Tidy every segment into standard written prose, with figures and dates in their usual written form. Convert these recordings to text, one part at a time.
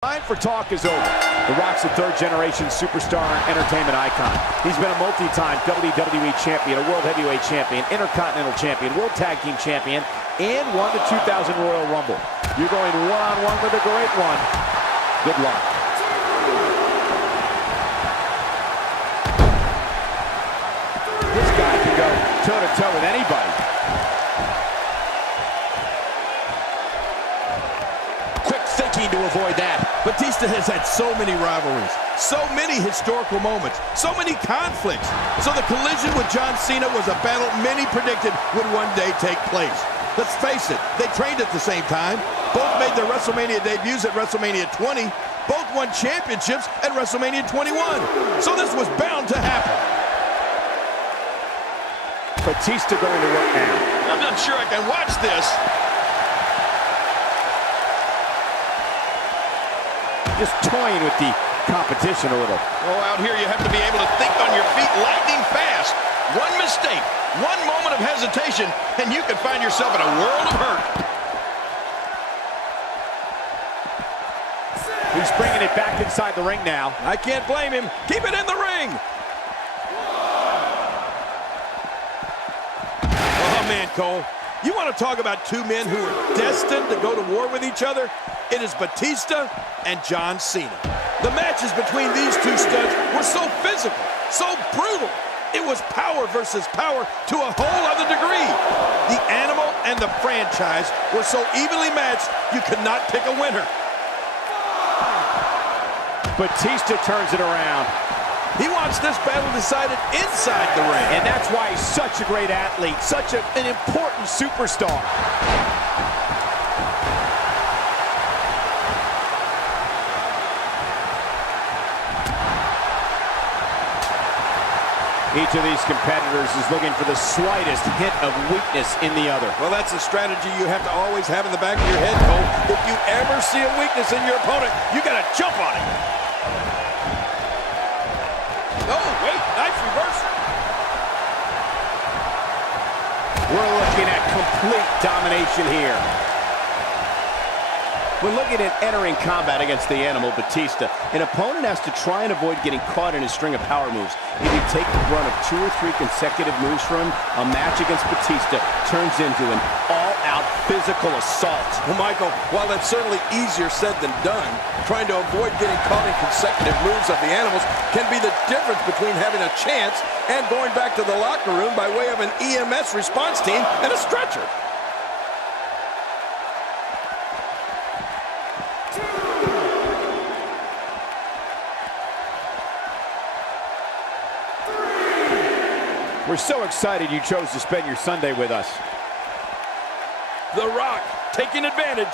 Time for talk is over. The Rock's a third-generation superstar and entertainment icon. He's been a multi-time WWE champion, a World Heavyweight champion, Intercontinental champion, World Tag Team champion, and won the 2000 Royal Rumble. You're going one-on-one with a great one. Good luck. This guy can go toe-to-toe with anybody. Quick thinking to avoid that. Batista has had so many rivalries, so many historical moments, so many conflicts. So the collision with John Cena was a battle many predicted would one day take place. Let's face it, they trained at the same time. Both made their WrestleMania debuts at WrestleMania 20. Both won championships at WrestleMania 21. So this was bound to happen. Batista going to work now. I'm not sure I can watch this. Just toying with the competition a little. Oh, out here you have to be able to think on your feet lightning fast. One mistake, one moment of hesitation, and you can find yourself in a world of hurt. He's bringing it back inside the ring now. I can't blame him. Keep it in the ring. Oh, man, Cole. You want to talk about two men who are destined to go to war with each other? It is Batista and John Cena. The matches between these two studs were so physical, so brutal. It was power versus power to a whole other degree. The Animal and the franchise were so evenly matched, you could not pick a winner. Batista turns it around. He wants this battle decided inside the ring. And that's why he's such a great athlete, such an important superstar. Each of these competitors is looking for the slightest hint of weakness in the other. Well, that's a strategy you have to always have in the back of your head, Cole. If you ever see a weakness in your opponent, you got to jump on it. Oh, wait, nice reversal. We're looking at complete domination here. We're looking at entering combat against the Animal, Batista. An opponent has to try and avoid getting caught in his string of power moves. If you take the brunt of 2 or 3 consecutive moves from him, a match against Batista turns into an all-out physical assault. Well, Michael, while that's certainly easier said than done, trying to avoid getting caught in consecutive moves of the Animals can be the difference between having a chance and going back to the locker room by way of an EMS response team and a stretcher. We're so excited you chose to spend your Sunday with us. The Rock taking advantage.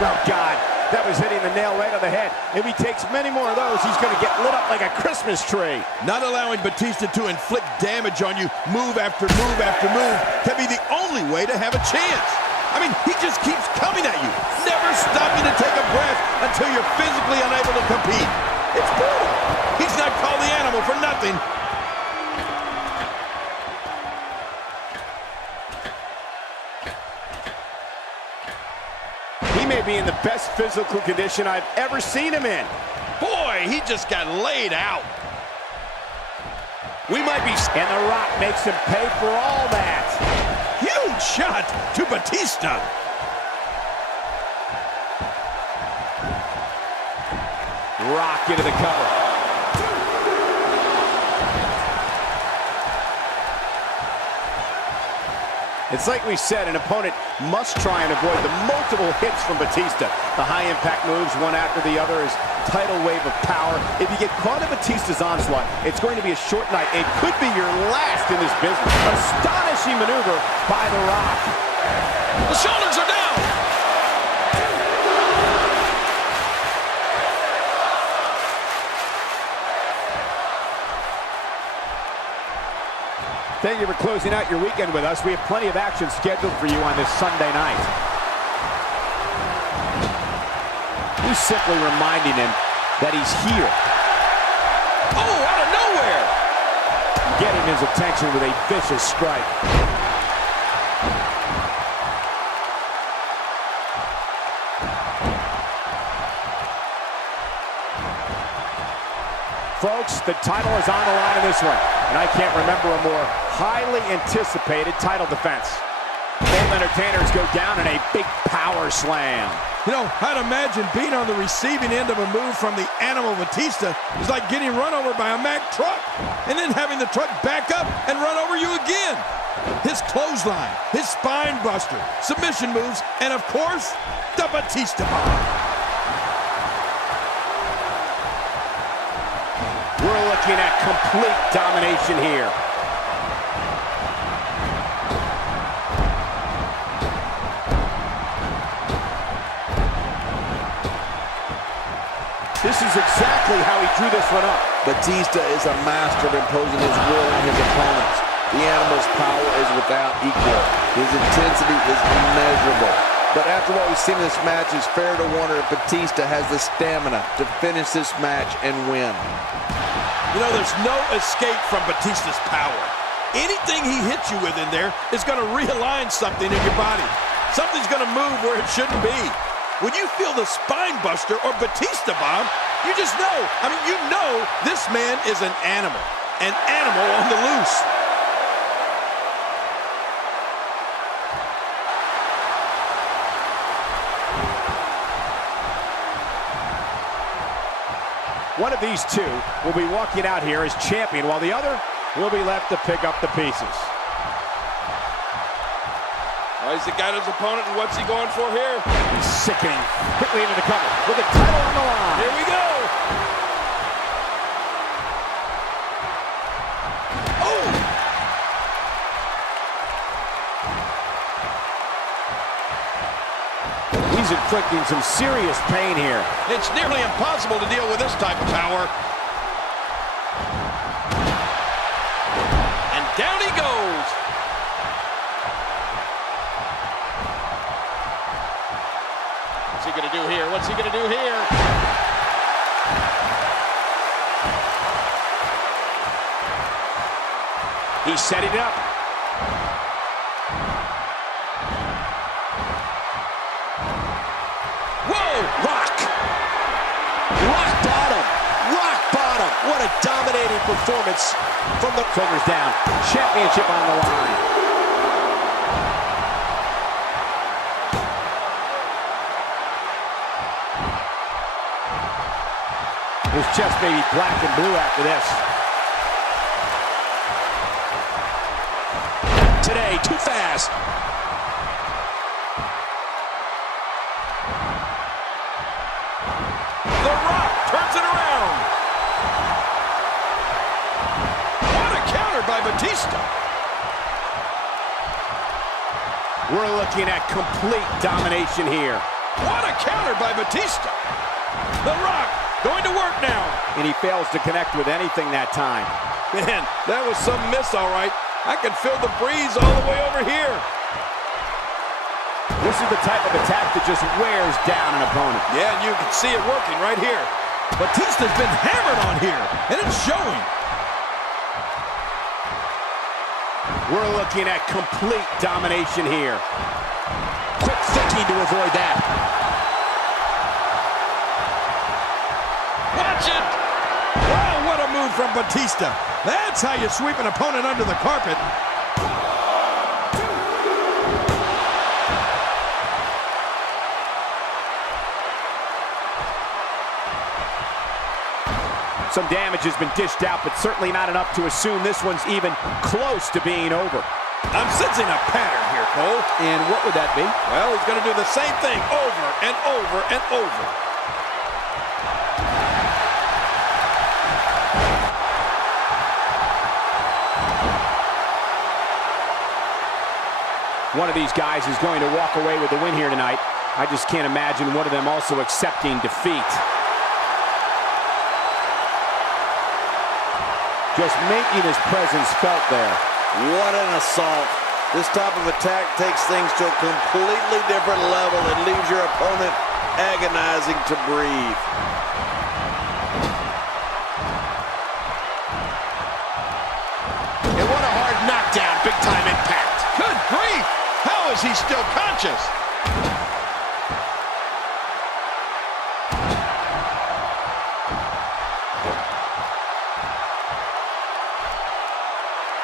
Oh, God, that was hitting the nail right on the head. If he takes many more of those, he's going to get lit up like a Christmas tree. Not allowing Batista to inflict damage on you move after move after move can be the only way to have a chance. I mean, he just keeps coming at you, never stopping to take a breath until you're physically unable to compete. It's brutal. He's not called the Animal for nothing. He may be in the best physical condition I've ever seen him in. Boy, he just got laid out. We might be... And The Rock makes him pay for all that. Huge shot to Batista. Rock into the cover. It's like we said, an opponent must try and avoid the multiple hits from Batista. The high-impact moves, one after the other, is tidal wave of power. If you get caught in Batista's onslaught, it's going to be a short night. It could be your last in this business. Astonishing maneuver by The Rock. The shoulders are down. Thank you for closing out your weekend with us. We have plenty of action scheduled for you on this Sunday night. He's simply reminding him that he's here. Oh, out of nowhere! Getting his attention with a vicious strike. Folks, the title is on the line in this one, and I can't remember a more highly anticipated title defense. Both entertainers go down in a big power slam. You know, I'd imagine being on the receiving end of a move from the animal Batista is like getting run over by a Mack truck and then having the truck back up and run over you again. His clothesline, his spine buster, submission moves, and of course, the Batista bomb. We're looking at complete domination here. This is exactly how he drew this one up. Batista is a master of imposing his will on his opponents. The animal's power is without equal. His intensity is immeasurable. But after what we've seen in this match, it's fair to wonder if Batista has the stamina to finish this match and win. You know, there's no escape from Batista's power. Anything he hits you with in there is going to realign something in your body. Something's going to move where it shouldn't be. When you feel the spine buster or Batista bomb, you just know. I mean, you know this man is an animal on the loose. One of these two will be walking out here as champion, while the other will be left to pick up the pieces. Oh, he's got his opponent, and what's he going for here? He's sickening quickly into the cover with the title on the line. Here we go. Oh! He's inflicting some serious pain here. It's nearly impossible to deal with this type of power. And down he goes. What's he going to do here? What's he going to do here? He's setting it up. What a dominating performance from the shoulders down. Championship on the line. His chest may be black and blue after this. Today, too fast. The Rock turns it around. By Batista. We're looking at complete domination here. What a counter by Batista. The Rock going to work now. And he fails to connect with anything that time. Man, that was some miss, all right. I can feel the breeze all the way over here. This is the type of attack that just wears down an opponent. Yeah, and you can see it working right here. Batista's been hammered on here, and it's showing. We're looking at complete domination here. Quick thinking to avoid that. Watch it! Wow, what a move from Batista. That's how you sweep an opponent under the carpet. Some damage has been dished out, but certainly not enough to assume this one's even close to being over. I'm sensing a pattern here, Cole. And what would that be? Well, he's going to do the same thing over and over and over. One of these guys is going to walk away with the win here tonight. I just can't imagine one of them also accepting defeat. Just making his presence felt there. What an assault. This type of attack takes things to a completely different level and leaves your opponent agonizing to breathe. And what a hard knockdown, big time impact. Good grief! says he's still conscious.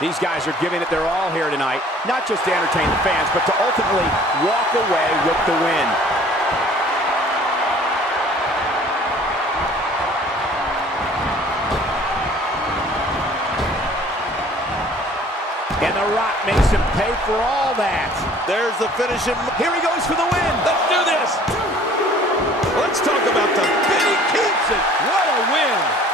These guys are giving it their all here tonight, not just to entertain the fans, but to ultimately walk away with the win. And The Rock makes him pay for all that. There's the finishing. Here he goes for the win. Let's do this. Let's talk about the Benny keeps it. What a win.